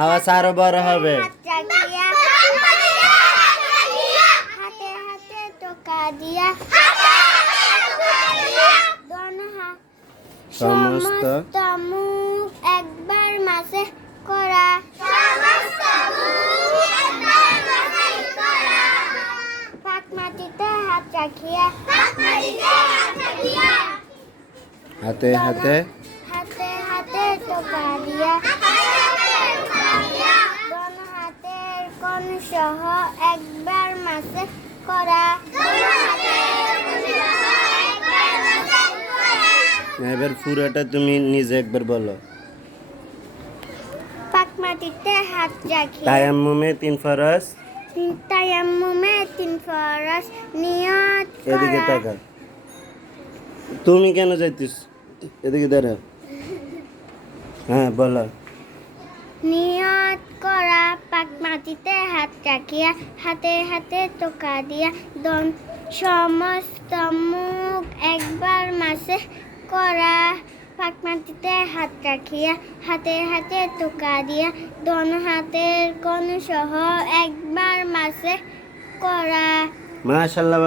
আওয়াজ আরও বড় হবে। হাত হাতে টোকা দিয়া। সমস্ত মুখ একবার মাসে করা। পাক মাটিতে হাত রাখিয়া। হাতে হাতে হাতে হাতে টোকা দিয়া দন হাতের কোন সহ একবার মাসে করা এবার পুরোটা তুমি নিজে একবার বলো। পাক মাটিতে হাত রাখিয়া তায়াম্মুমে তিন ফরজ। তায়াম্মুমে তিন ফরজ নিয়ত এদিকে তাকা তুমি কেন যাইতিস এদিকে দাঁড়া হ্যাঁ বলো। নিয়ত মাটিতে হাত রাখিয়া হাতে হাতে টোকা দিয়া দন। সমস্ত মুখ একবার মাসে করা। পাক মাটিতে হাত রাখিয়া হাতে হাতে টোকা দিয়া দন। হাতের কোন সহ একবার মাসে করা। মাশাল্লাহ